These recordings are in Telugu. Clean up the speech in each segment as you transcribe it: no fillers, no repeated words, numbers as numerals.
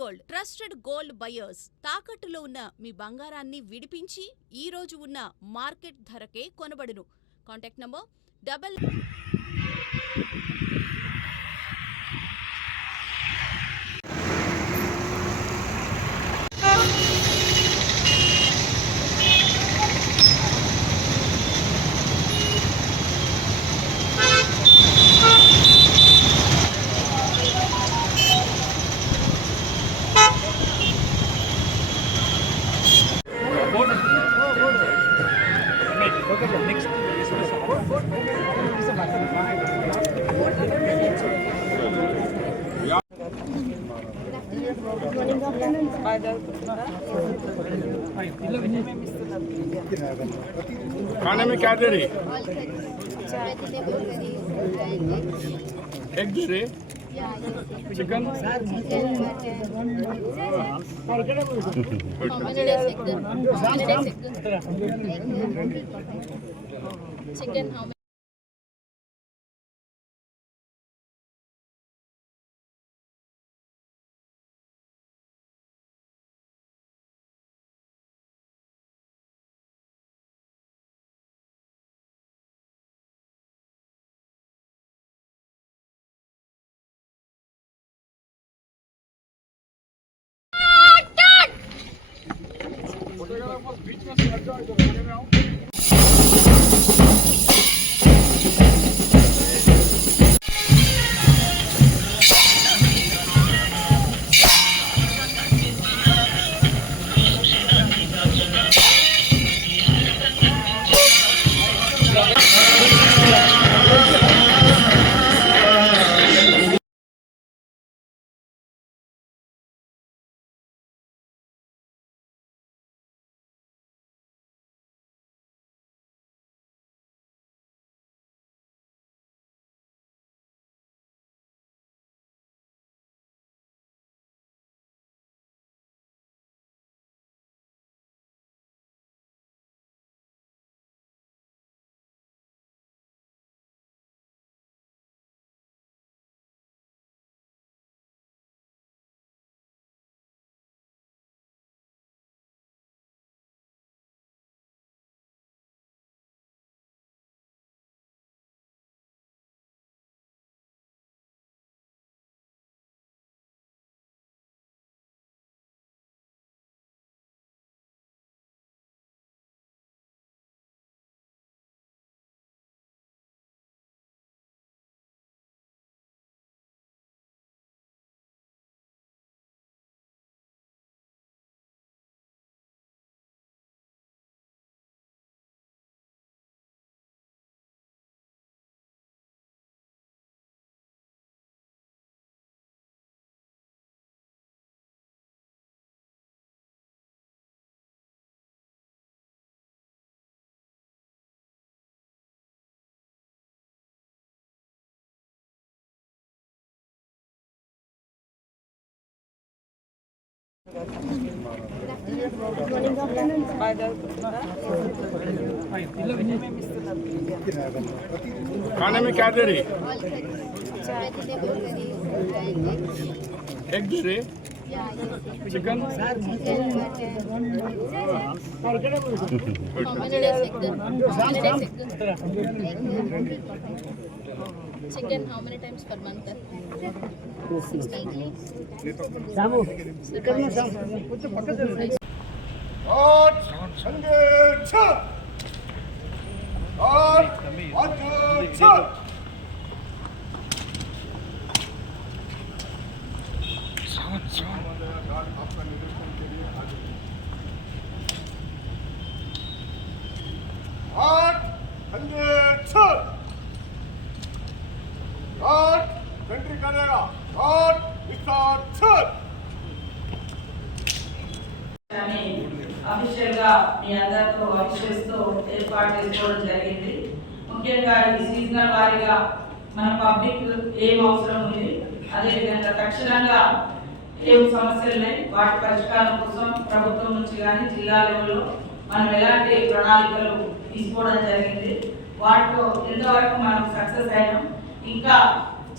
గోల్డ్ ట్రస్టెడ్ గోల్డ్ బయర్స్ తాకట్టులో ఉన్న మీ బంగారాన్ని విడిపించి ఈ రోజు ఉన్న మార్కెట్ ధరకే కొనబడును. కాంటాక్ట్ నంబర్ खाने में क्या दे रही? एग दे रही? चिकन? चिकन बीच में से हट जाओ, इधर आगे में आओ। खाने में क्या दे रही? एग दे रही? Chicken? Chicken how many times per month? 6 times. Country करेगा అఫీషియల్ గా మీ అందరితో ఆఫీసర్స్ తో ఏర్పాటు చేసుకోవడం జరిగింది. ముఖ్యంగా ఈ సీజనల్ వారీగా మన పబ్లిక్ ఏం అవసరం ఉంది, అదేవిధంగా తక్షణంగా ఏం సమస్యలు ఉన్నాయి, వాటి పరిష్కారం కోసం ప్రభుత్వం నుంచి కానీ జిల్లా లెవెల్లో మనం ఎలాంటి ప్రణాళికలు తీసుకోవడం జరిగింది, వాటిలో ఎంతవరకు మనం సక్సెస్ అయినాం, ఇంకా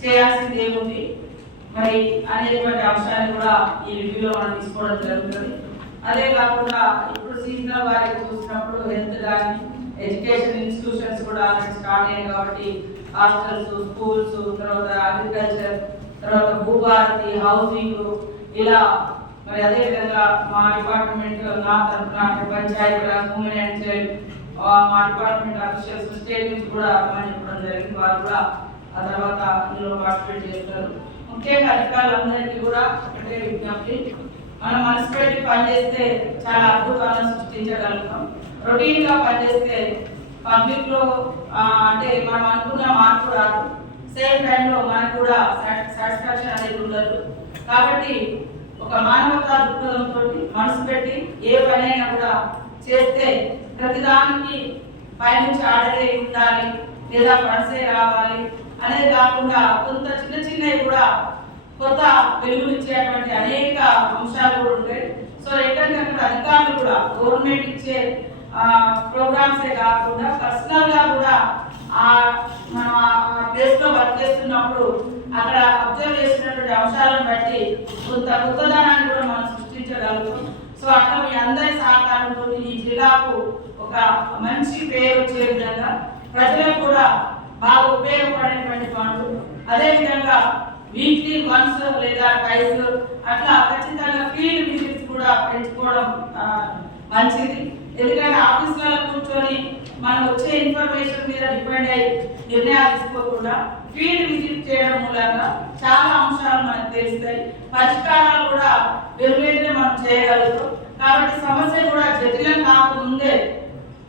చేయాల్సింది ఏముంది, మరి అనేటువంటి అంశాన్ని కూడా ఈ రివ్యూలో మనం తీసుకోవడం జరుగుతుంది. అదే కాకుండా ఇప్పుడు సీజనల్ వారికి చూసినప్పుడు హెల్త్ కానీ ఎడ్యుకేషన్ ఇన్స్టిట్యూషన్స్ కూడా స్టార్ట్ అయ్యాయి కాబట్టి హాస్టల్స్, స్కూల్స్, తర్వాత అగ్రికల్చర్, తర్వాత భూభారతి, హౌసింగ్, ఇలా మరి అదేవిధంగా మా డిపార్ట్మెంట్ నా తరఫున పంచాయతీరాజ్, ఉమెన్ అండ్ చైల్డ్ మా డిపార్ట్మెంట్ అఫీషియల్స్ స్టేట్ నుంచి కూడా మనం చెప్పడం జరిగింది. వారు కూడా ఆ తర్వాత ఇందులో పార్టిసిపేట్ చేస్తారు. ముఖ్యంగా అధికారులందరికీ కూడా ఒకటే విజ్ఞప్తి, మనం మనసు పెట్టి పనిచేస్తే చాలా అద్భుతాలను సృష్టించగలుగుతాం. రొటీన్ గా పనిచేస్తే పబ్లిక్ లో అంటే మనం అనుకున్న మార్పు రాదు, సేమ్ టైంలో మనకు కూడా సాటిస్ఫాక్షన్ అనేది ఉండదు. కాబట్టి ఒక మానవతా దృక్పథంతో మనసు పెట్టి ఏ పనైనా కూడా చేస్తే ప్రతిదానికి పైనుంచి ఆర్డరే ఉండాలి లేదా ఫండ్సే రావాలి అనేది కాకుండా కొంత చిన్న చిన్నవి కూడా కొత్త వెలుగునిచ్చేటువంటి అనేక అంశాలు కూడా ఉంటాయి. సో ఎక్కడికక్కడ అధికారులు కూడా గవర్నమెంట్ ఇచ్చే ప్రోగ్రామ్సే కాకుండా పర్సనల్ గా కూడా మనం ఆ ప్లేస్ లో వర్క్ చేస్తున్నప్పుడు అక్కడ అబ్జర్వ్ చేసినటువంటి అంశాలను బట్టి కొంత కొత్తదనాన్ని కూడా మనం సృష్టించగలుగుతాం. సో అట్లా మీ అందరి సహకారంతో ఈ జిల్లాకు ఒక మంచి పేరు వచ్చే విధంగా ప్రజలకు కూడా బాగా ఉపయోగపడేటువంటి పనులు, అదేవిధంగా వీక్లీ వన్స్ లేదా ట్వైస్ అట్లా ఖచ్చితంగా ఫీల్డ్ విజిట్స్ కూడా పెంచుకోవడం మంచిది. ఎందుకంటే ఆఫీసులలో కూర్చొని మనం వచ్చే ఇన్ఫర్మేషన్ మీద డిపెండ్ అయ్యి నిర్ణయాలు తీసుకోకుండా ఫీల్డ్ విజిట్ చేయడం మూలంగా చాలా అంశాలు మనకు తెలుస్తాయి, పరిష్కారాలు కూడా వెలువెంటనే మనం చేయగలుగుతాం. కాబట్టి సమస్య కూడా జటిలం కాకముందే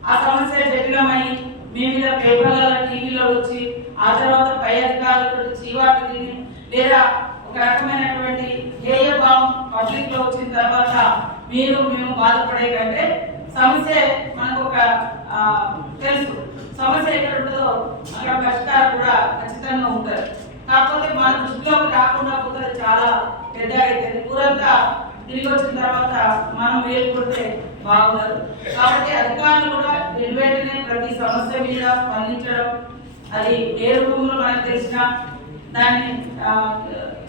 ఆ సమస్య జటిలమై మీ మీద పేపర్లలో, టీవీలో వచ్చి ఆ తర్వాత పై అధికారులతో చీవాట్లు తిని లేదా ఒక రకమైనటువంటి హేయభావం పబ్లిక్ లో వచ్చిన తర్వాత మేము బాధపడే కంటే సమస్య మనకు ఒక తెలుసు, సమస్య ఎక్కడ ఉంటుందో అక్కడ పరిష్కారం కూడా ఖచ్చితంగా ఉంటుంది. కాకపోతే మన దృష్టిలోకి రాకుండా పోతే చాలా పెద్దగా అవుతుంది. ఊరంతా తిరిగి వచ్చిన తర్వాత మనం మేలుకుంటే బాగుండదు. కాబట్టి అధికారులు కూడా వెంటనే ప్రతి సమస్య మీద స్పందించడం, అది ఏ రూపంలో మనకు తెలిసినా దాన్ని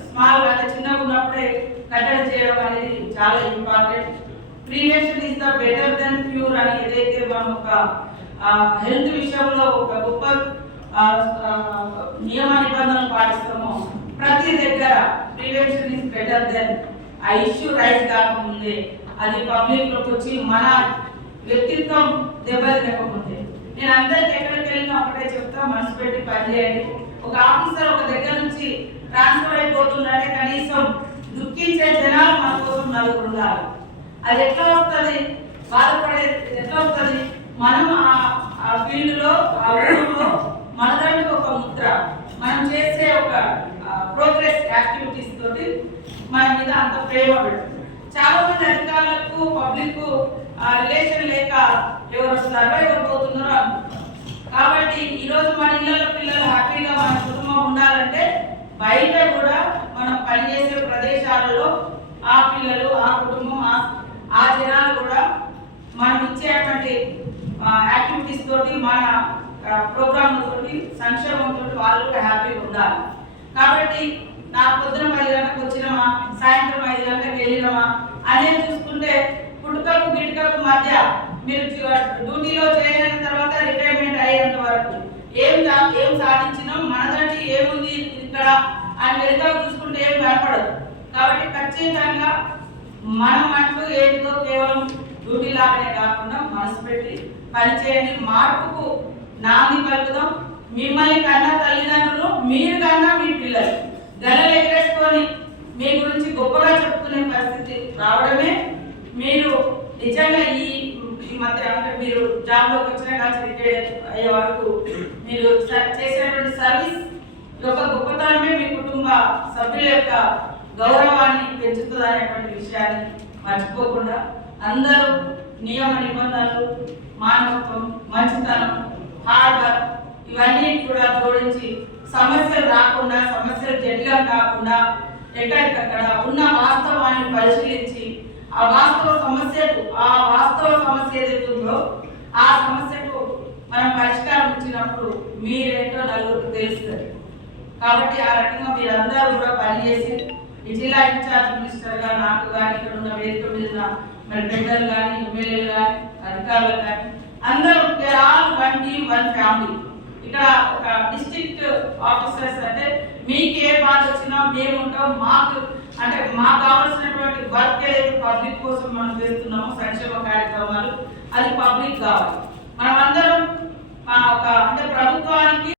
స్మాల్ అంటే చిన్నగా ఉన్నప్పుడే కట్టడి చేయడం అనేది చాలా important. Prevention is the better than cure అని ఏదైతే మనం ఒక హెల్త్ విషయంలో ఒక గొప్ప నియమ నిబంధనలు పాటిస్తామో ప్రతి దగ్గర ప్రివెన్షన్ ఇస్ బెటర్ దెన్ ఆ ఇష్యూ రైజ్ కాకముందే అది పబ్లిక్ లోకి వచ్చి మన వ్యక్తిత్వం దెబ్బతినకముందే. నేను అందరికి ఎక్కడికి వెళ్ళినా ఒకటే చెప్తా, మనసు పెట్టి పనిచేయండి. ఒక ఆఫీసర్ ఒక దగ్గర నుంచి ట్రాన్స్ఫర్ అయిపోతుందంటే కనీసం దుఃఖించే జనాలు మన కోసం నలుగురు ఉండాలి. అది ఎట్లా వస్తుంది, బాధపడేది ఎట్లా వస్తుంది, మనం ఆ ఫీల్డ్ లో ఆ ఊళ్ళో మనదంటూ ఒక ముద్ర, మనం చేసే ఒక ప్రోగ్రెస్ యాక్టివిటీస్ తోటి మన మీద అంత ప్రేమ పెడుతుంది. చాలా మంది అధికారులకు పబ్లిక్ రిలేషన్ లేక ఎవరు వస్తారో ఎవరు పోతున్నారో అనుకుంటారు. కాబట్టి ఈరోజు మన ఇళ్ళలో పిల్లలు హ్యాపీగా మన కుటుంబం ఉండాలంటే బయట కూడా మనం పనిచేసే ప్రదేశాలలో ఆ పిల్లలు, ఆ కుటుంబం, ఆ జనాలు కూడా మనం ఇచ్చేటువంటి యాక్టివిటీస్ తోటి మన ప్రోగ్రామ్ తోటి సంక్షేమంతో వాళ్ళు కూడా హ్యాపీగా ఉండాలి. కాబట్టి నా పొద్దున 10 గంటలకు వచ్చినామా, సాయంత్రం 5 గంటలకు వెళ్ళినామా అనేది చూసుకుంటే పుట్టుకలకు గిట్టుకలకు మధ్య మీరు డ్యూటీలో చేరిన తర్వాత రిటైర్మెంట్ అయ్యేంత వరకు ఏం సాధించినాం, మనదంటే ఏముంది ఇక్కడ అని వెనుక చూసుకుంటే ఏం కనపడదు. కాబట్టి ఖచ్చితంగా మనం అంటూ ఏంటిదో కేవలం డ్యూటీ లాగానే కాకుండా మనసు పెట్టి పనిచేయండి. మార్పుకు నాంది పలుకుదాం. మిమ్మల్ని కన్నా తల్లిదండ్రులు, మీరు కన్నా మీ పిల్లలు గలలు ఎగరేసుకొని మీ గురించి గొప్పగా చెప్పుకునే పరిస్థితి రావడమే మీరు నిజంగా ఈ మధ్య అంటే మీరు జాబ్లోకి వచ్చిన కానీ రిటైర్ అయ్యే వరకు మీరు చేసినటువంటి సర్వీస్ యొక్క గొప్పతనమే మీ కుటుంబ సభ్యుల యొక్క గౌరవాన్ని పెంచుతుంది అనేటువంటి విషయాన్ని మర్చిపోకుండా అందరూ నియమ నిబంధనలు, మానవత్వం, మంచితనం, హార్డ్ వర్క్ ఇవన్నీ కూడా జోడించి సమస్యలు రాకుండా, సమస్యలు జటిలం కాకుండా ఎక్కడికక్కడ ఉన్న వాస్తవాన్ని పరిశీలించి ఆ వాస్తవ సమస్య ఏదైతుందో ఆ సమస్యకు మనం పరిష్కారం ఇచ్చినప్పుడు మీరేంటో నలుగురికి తెలుస్తుంది. కాబట్టి ఆ రకంగా మీరందరూ కూడా పనిచేసి ఈ జిల్లా ఇన్ఛార్జ్ మినిస్టర్ గా నాకు కానీ ఇక్కడ ఉన్న వేదిక మీద ఉన్న మరి పెద్దలు కానీ ఎమ్మెల్యేలు కానీ అధికారులు కానీ అందరూ all one team one family. ఇక్కడ ఒక డిస్ట్రిక్ట్ ఆఫీసర్స్ అంటే మీకు ఏ బాధ వచ్చినా మేము ఉంటాం. మాకు అంటే మాకు కావాల్సినటువంటి వర్క్ ఏదైతే పబ్లిక్ కోసం మనం చేస్తున్నామో సంక్షేమ కార్యక్రమాలు అది పబ్లిక్ కావాలి. మనం అందరం అంటే ప్రభుత్వానికి